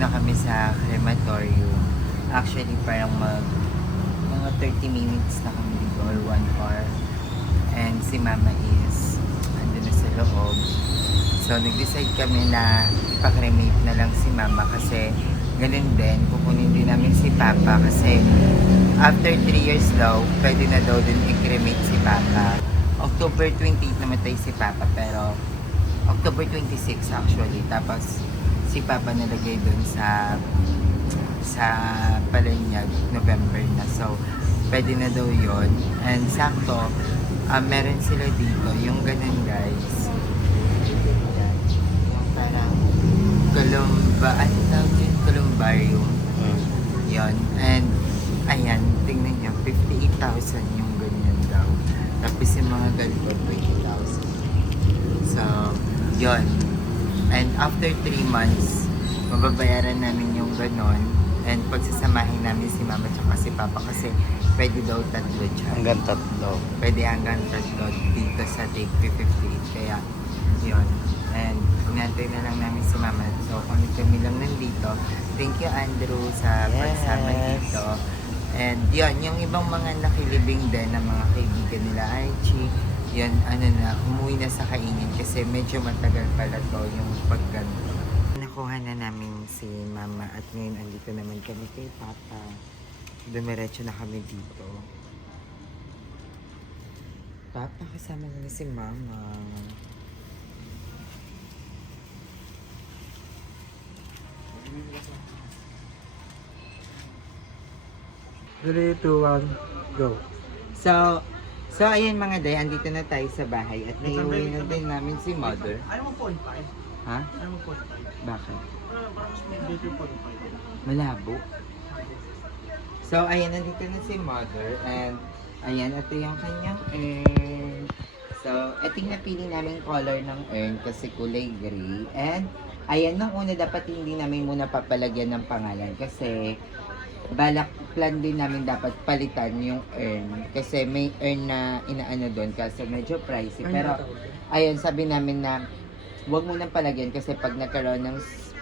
na kami sa crematorium. Actually, parang mag, mga 30 minutes na kami dito or 1 hour. And si mama is andun na sa loob. So, nag-decide kami na ipakremate na lang si mama kasi ganun din, kukunin din namin si papa kasi after 3 years daw, pwede na daw din i-cremate si papa. October 28 namatay si papa pero October 26 actually. Tapos si papa nalagay dun sa sa Palanyag, November na. So, pwede na daw yon And sakto, ah, meron sila dito, yung ganun guys. Yan. Yung parang Columba, ano tawag yun? Columbarium. Yon. And, ayan, tingnan nyo, 58,000 yung ganyan daw. Tapos yung mga ganito, 20,000. So, yon. And after 3 months, mababayaran namin yung ganon. And pagsasamahin namin si mama tsaka si papa kasi pwede daw tatlo dyan. Hanggang tatlo. Pwede hanggang tatlo dito sa Take 58. Kaya, yun. And inantay na lang namin si mama. So, kung kami lang nandito, thank you Andrew sa pagsama Yes. dito. And yun, yung ibang mga nakilibing din ng mga kaibigan nila, Archie, yun, ano na, umuwi na sa kainin kasi medyo matagal pala to yung pagganto. Nakuha na namin si mama at ngayon andito naman kami kay papa. Dumiretso na kami dito. Papa, kasama na si mama. Three, two, one, go. So, so ayun mga day, andito na tayo sa bahay at naiuwi na din namin si mother. Ayaw mo phone pa eh. Ha? Ayaw mo phone pa eh. Bakit? Parang mas may eh. Malabo. So, ayan, nandito na si mother and ayan, ito yung kanyang urn. So, ito yung napili namin color ng urn kasi kulay gray. And, ayan, nung una dapat hindi namin muna papalagyan ng pangalan kasi balak plan din namin dapat palitan yung urn kasi may urn na inaano doon kasi medyo pricey. Pero, ayun, sabi namin na huwag mo nang palagyan kasi pag nagkaroon ng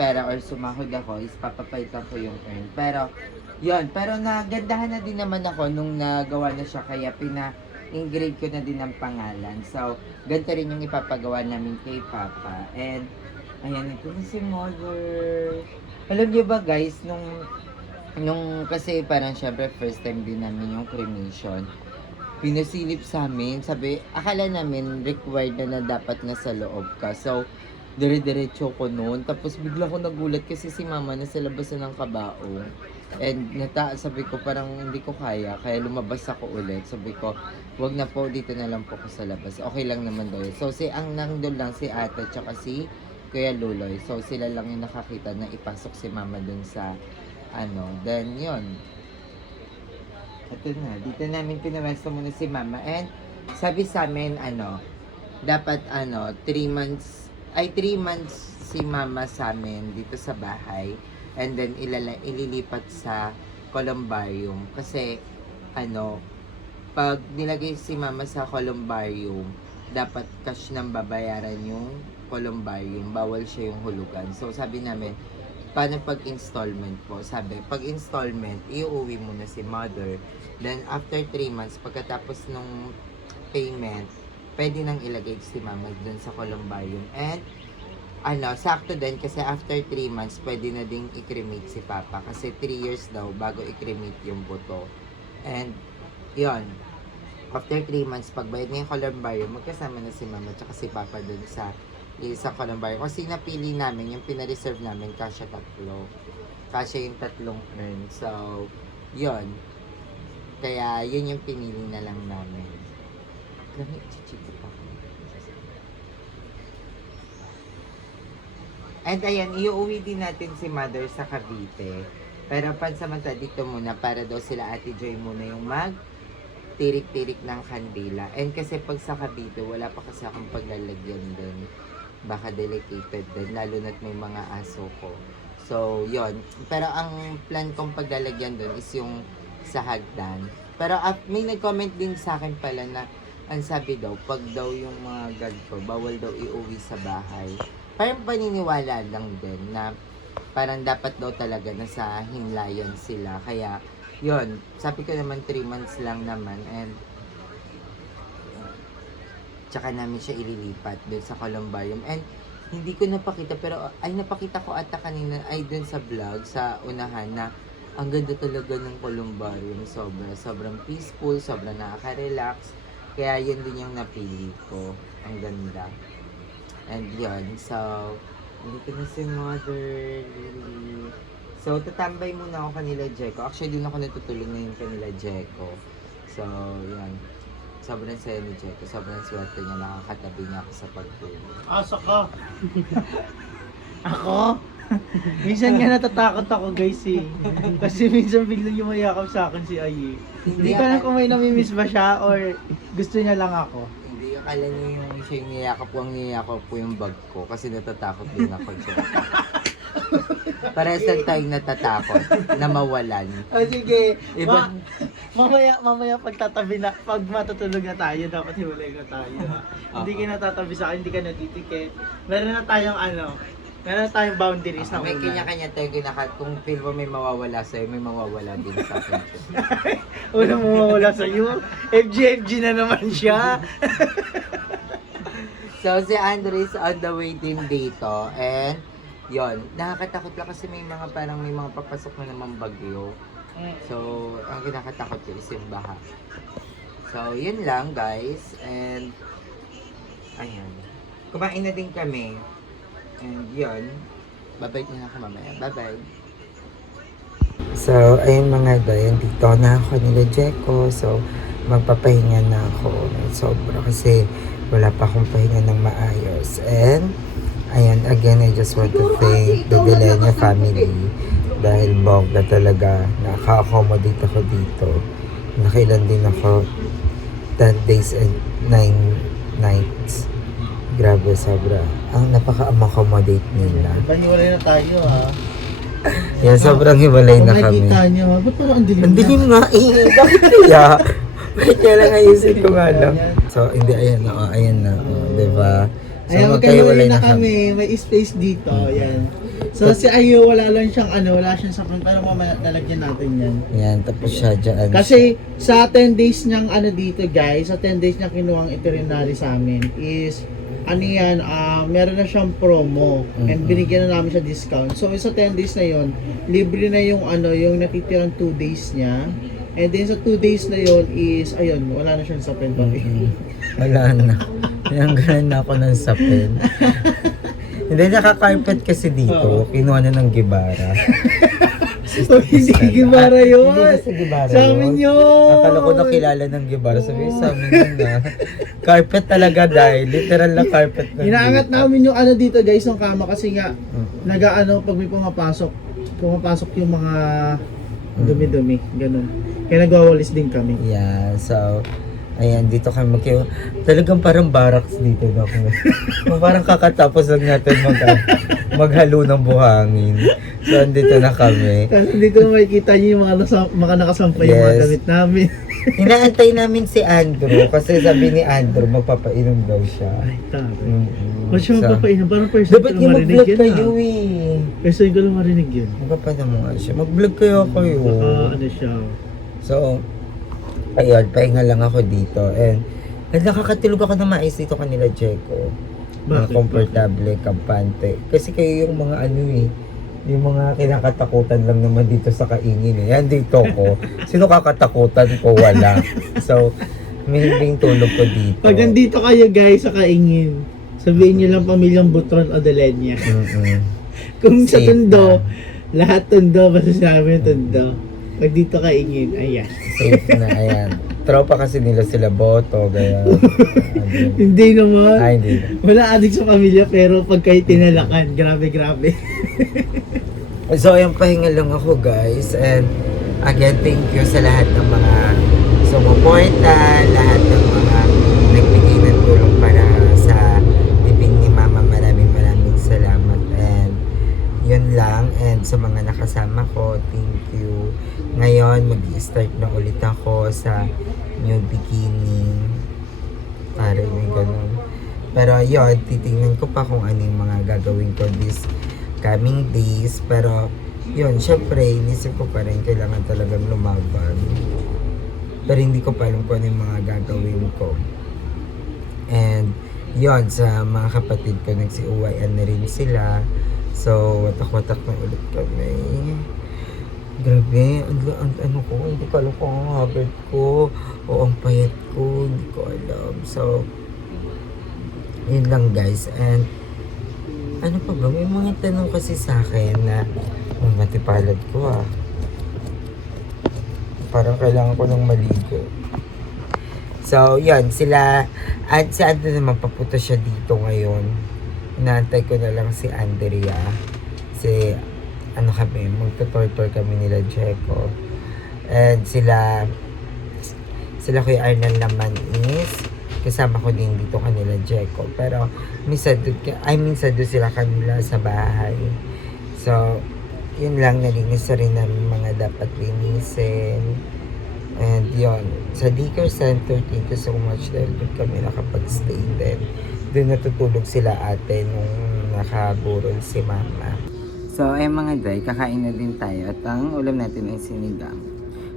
pera or sumahod ako, is papapalitan ko yung earn. Pero, yun. Pero nagandahan na din naman ako nung nagawa na siya kaya pina engrave ko na din ang pangalan. So, ganito rin yung ipapagawa namin kay Papa. And, ayan, ito na si Mother. Alam niyo ba guys, nung nung kasi parang syempre first time din namin yung cremation pinasilip sa amin. Sabi, akala namin required na na dapat nasa loob ka. So, dire-diretso ko noon. Tapos bigla ko nagulat kasi si mama nasa labas na ng kabao. And nata, sabi ko parang hindi ko kaya. Kaya lumabas ako ulit. Sabi ko, wag na po, dito na lang po ako sa labas. Okay lang naman daw. So, si ang nandun lang si ate tsaka si Kuya Luloy. So, sila lang yung nakakita na ipasok si mama dun sa ano. Then, yun. Ito na, dito namin pinawesto muna si mama. And sabi sa amin, ano, dapat ano, 3 months, ay 3 months si mama sa amin dito sa bahay. And then ilala, ililipat sa columbarium. Kasi, ano, pag nilagay si mama sa columbarium, dapat cash nang babayaran yung columbarium. Bawal siya yung hulugan. So, sabi namin, paano pag installment po? Sabi, pag installment, iuwi mo na si mother. Then, after 3 months, pagkatapos nung payment, pwede nang ilagay si mama dun sa columbarium. And, ano, sakto din kasi after 3 months, pwede na ding i-cremate si papa. Kasi 3 years daw bago i-cremate yung buto. And, yon After 3 months, pagbayad niya yung columbarium, magkasama na si mama at si papa dun sa isang columbarium. Kasi napili namin, yung pina-reserve namin, kasya tatlo. Kasya yung tatlong urn. So, yon Kaya, yun yung pinili na lang namin. Lamig, chichito pa. And ayan, iuwi din natin si mother sa Cavite. Pero pansamanta dito muna para daw sila Ate Joy muna yung mag tirik-tirik ng kandila. And kasi pag sa Cavite, wala pa kasi akong paglalagyan din. Baka delicated din, lalo na't may mga aso ko. So, yon Pero ang plan kong paglalagyan doon is yung sa hagdan. Pero ah, may nag-comment din sa akin pala na ang sabi daw, pag daw yung mga ganito, bawal daw iuwi sa bahay. Parang paniniwala lang din na parang dapat daw talaga nasa himlayan sila. Kaya, yon sabi ko naman 3 months lang naman and tsaka namin siya ililipat dun sa columbarium. And hindi ko napakita pero ay napakita ko ata kanina ay dun sa vlog sa unahan na ang ganda talaga ng columbarium. Sobra, sobrang peaceful, sobrang nakaka-relax. Kaya yun din yung napili ko. Ang ganda. And yun, so, hindi ko na si Mother Lily. So, tatambay muna ako kanila Jeko. Actually, doon ako natutulog ngayon kanila Jeko. So, yan. Sobrang saya ni Jeko. Sobrang swerte niya. Nakakatabi niya ako sa pagtulog. Asa ka. Ako? minsan nga natatakot ako guys eh. Kasi minsan biglang yumayakap sa akin si Ayi. Hindi ko alam kung may namimiss ba siya or gusto niya lang ako. Hindi, akala niyo yung siya yung niyakap ko, ang niyakap ko yung bag ko. Kasi natatakot din ako dyan. Parehas lang tayong natatakot na mawalan. O sige, Iba- ma- mamaya, mamaya pagtatabi na, pag matutulog na tayo, dapat hiwalay na tayo. ha? Hindi ka natatabi sa akin, hindi ka natitikit. Meron na tayong ano, meron na tayong boundaries na may una. kanya-kanya tayo ginaka. Kung feel mo may mawawala sa'yo, may mawawala din sa akin. Una mo mawala sa'yo. FG-FG na naman siya. So, si Andre is on the way din dito. And, yon nakakatakot lang kasi may mga parang may mga papasok na naman bagyo. So, ang kinakatakot ko is yung baha. So, yun lang guys. And, ayan. Kumain na din kami. And yun. Babay na ako mamaya. Bye-bye. So, ayun mga dayan. Dito na ako nila Jeko. So, magpapahinga na ako. Sobra kasi wala pa akong pahinga ng maayos. And, ayan, again, I just want to thank the Delenia family dahil bongga talaga naka-accommodate ako dito. Nakailan din ako 10 days and 9 nights. Grabe, sobra. Ang napaka-accommodate nila. Paniwalay na tayo ha. Yan, sobrang hiwalay na kami. nakikita niyo ba't parang ang dilim Ang na? dilim nga eh. Bakit kaya? Bakit kaya lang ayusin ko nga lang? So, hindi, ayan na, oh, ayan na, oh, diba? So, Ayan, magkahiwalay na na kami. kami. May space dito. Ayan. So, si Ayo, wala lang siyang ano, wala siyang sakon. Pero mamaya lalagyan natin yan. Yan, tapos siya dyan. Kasi sa 10 days niyang ano dito guys, sa 10 days niya kinuha ang itinerary sa amin is ano yan, ah, meron na siyang promo and binigyan na namin siya discount. So sa 10 days na yon, libre na yung ano, yung natitirang 2 days niya. And then sa 2 days na yon is ayun, wala na siyang sa pen pati. Mm, Wala na. Tinanggalan na ako ng sapin. Hindi, naka-carpet kasi dito. Kinuha na ng gibara. so hindi gibara yun. Hindi kasi gibara Sa amin yun. Akala ko nakilala ng gibara. Sabi sa amin yun na. Carpet talaga dahil. Literal na carpet na Inaangat dito. namin yung ano dito guys, yung kama kasi nga Mm. nagaano pag may pumapasok, pumapasok yung mga dumi-dumi, ganun. Kaya nagwawalis din kami. Yeah, so, ayan, dito kami mag Talagang parang barracks dito kami. Kung parang kakatapos lang natin mag, maghalo ng buhangin. So, andito na kami. Kasi dito makikita niyo yung mga, nasa, mga nakasampay yung mga Yes. damit namin. Inaantay namin si Andrew kasi sabi ni Andrew magpapainom daw siya. Ay, tama. Mm-mm. Ba't siya magpapainom? Parang first Dapat time ko nga lang marinig mag-vlog yun kayo ah. eh. First time ko lang marinig yun. Magpapainom nga siya. Mag-vlog kayo kayo. Saka ano siya. So, ayun, pahinga lang ako dito. And, and nakakatulog ako na mais dito kanila, Jeko. Mga komportable, kampante. Kasi kayo yung mga ano eh, yung mga kinakatakutan lang naman dito sa kaingin eh. Yan dito ko. Sino kakatakutan ko? Wala. So, mahibing tulog ko dito. Pag nandito kayo guys sa kaingin, sabihin niyo lang pamilyang Butron o Delenya. Mm-mm. Kung sa Safe Tondo, lahat basta sinabi yung Tondo. Pag dito kaingin, ayan. Safe na, ayan. Tropa kasi nila sila Boto, kaya... Hindi naman. ay, hindi. Wala adik sa pamilya pero pag kayo tinalakan, grabe grabe. So, ayun, pahinga lang ako guys. And again, thank you sa lahat ng mga sumuporta, lahat ng mga nagbigay ng tulong para sa libing ni Mama. Maraming maraming salamat. And lang. And sa mga nakasama ko, thank you. Ngayon, mag-start na ulit ako sa new beginning. Para may ganun. Pero yun, titingnan ko pa kung ano yung mga gagawin ko this coming days. Pero, yun, syempre, inisip ko pa rin, kailangan talagang lumaban. Pero hindi ko pa alam kung ano yung mga gagawin ko. And, yun, sa mga kapatid ko, nagsiuwayan na rin sila. So, watak-watak na ulit kami. Grabe, ang, ang ano ko, hindi ko alam kung ang habit ko o ang payat ko, hindi ko alam. So, yun lang guys. And, ano pa ba? May mga tanong kasi sa akin na, oh, matipalad ko ah. Parang kailangan ko ng maligo. So, yun, sila, at si Andrew naman papunta siya dito ngayon. Inaantay ko na lang si Andrea. Si, ano kami, magtutor-tour kami nila Jeco. And sila, sila Kuya Arnel naman is, kasama ko din dito kanila Jeco. Pero, minsan doon, I mean, sa doon sila kanila sa bahay. So, yun lang, nalinis na rin namin mga dapat linisin. And yun, sa Dicker Center, thank you so much dahil doon kami nakapag-stay din. Doon natutulog sila ate nung nakaburol si mama. So, ay mga day, kakain na din tayo at ang ulam natin ay sinigang.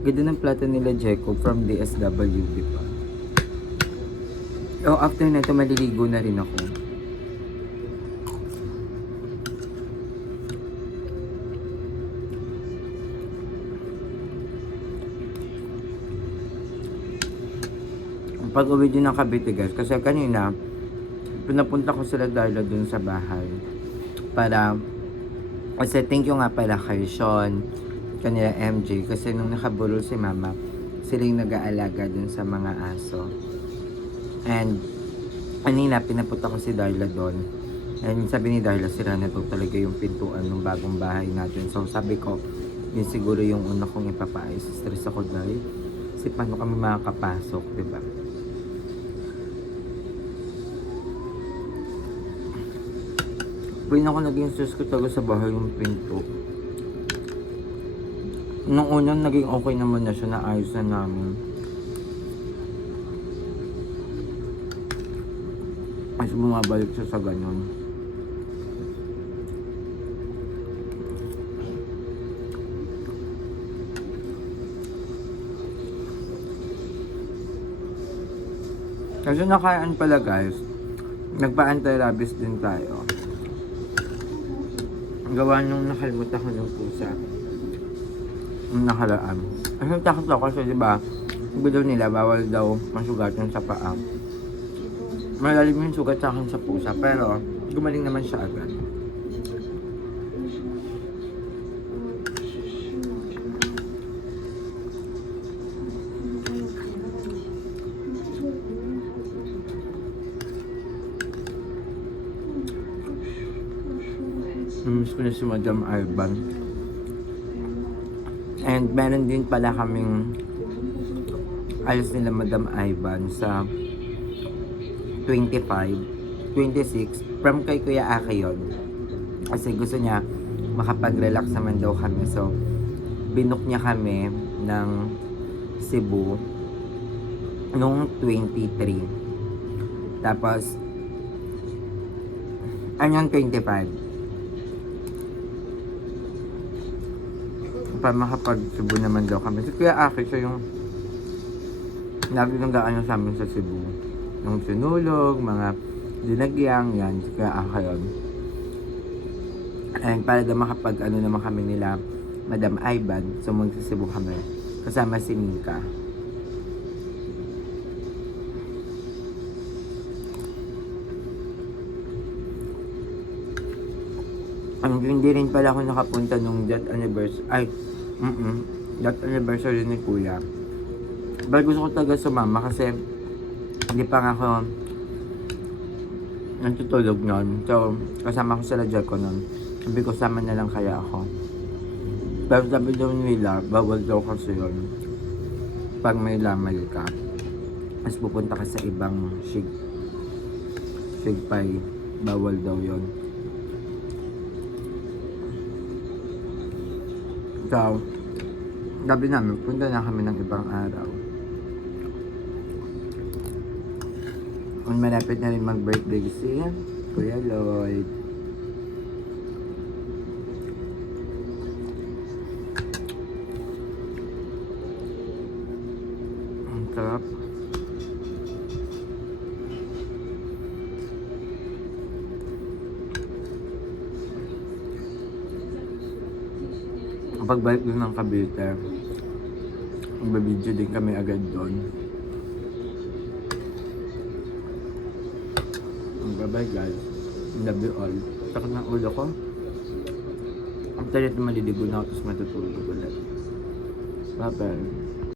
Ganda ng plato nila Jeco from DSWD pa. Oh, after na ito, maliligo na rin ako. pag uwi din ng Cavite guys kasi kanina pinapunta ko sila dahil dun sa bahay. Para kasi thank you nga pala kay Sean kanila MJ kasi nung nakabulol si mama sila yung nag-aalaga dun sa mga aso. And kanina pinapunta ko si Darla doon and sabi ni Darla sira na to talaga yung pintuan ng bagong bahay natin. So sabi ko yun siguro yung una kong ipapaayos. Stress ako dahil kasi paano kami makakapasok diba Pinaka naging stress ko talaga sa bahay yung pinto. Nung unang naging okay naman na siya, naayos na namin. Mas bumabalik siya sa ganyan. Kasi nakaan pala guys, nagpa-anti-rabies din tayo. Gawa nung nakalimutan ko ng pusa. Nung nakalaan. Kasi takot ako kasi diba, sabi daw nila bawal daw masugatan sa paa. Malalim yung sugat sa akin sa pusa pero gumaling naman siya agad. Namiss ko na si Madam Alban. And meron din pala kaming alis nila Madam Ivan sa 25, 26 from kay Kuya Aki yun. Kasi gusto niya makapag-relax naman daw kami. So, binook niya kami ng Cebu nung 23. Tapos, anong 25? Para makapag Cebu naman daw kami. Si Kuya Aki, siya yung nabinanggaan niya sa amin sa Cebu. Yung sinulog, mga dinagyang, yan. Si Kuya Aki yun. And para daw makapag ano naman kami nila, Madam Ivan, so magsa-Cebu kami. Kasama si Mika. Ang hindi rin pala ako nakapunta nung that anniversary. Ay, mm that anniversary ni Kuya. But gusto ko talaga sumama kasi hindi pa nga ako nagtutulog nun. So, kasama ko sila Jeko nun. Sabi ko, sama na lang kaya ako. Pero sabi daw nila, bawal daw kasi yun. Pag may lamay ka. Mas pupunta ka sa ibang shig. Shigpay. Bawal daw yon So, gabi namin, punta na kami ng ibang araw. Malapit na rin mag-birthday si Kuya Lloyd. Ang sarap. Kapag balik doon ng Cavite, magbabideo din kami agad doon. Bye-bye guys. Love you all. Takot ng ulo ko. After ito maliligo na ako, tapos matutulog ulit. Bye-bye.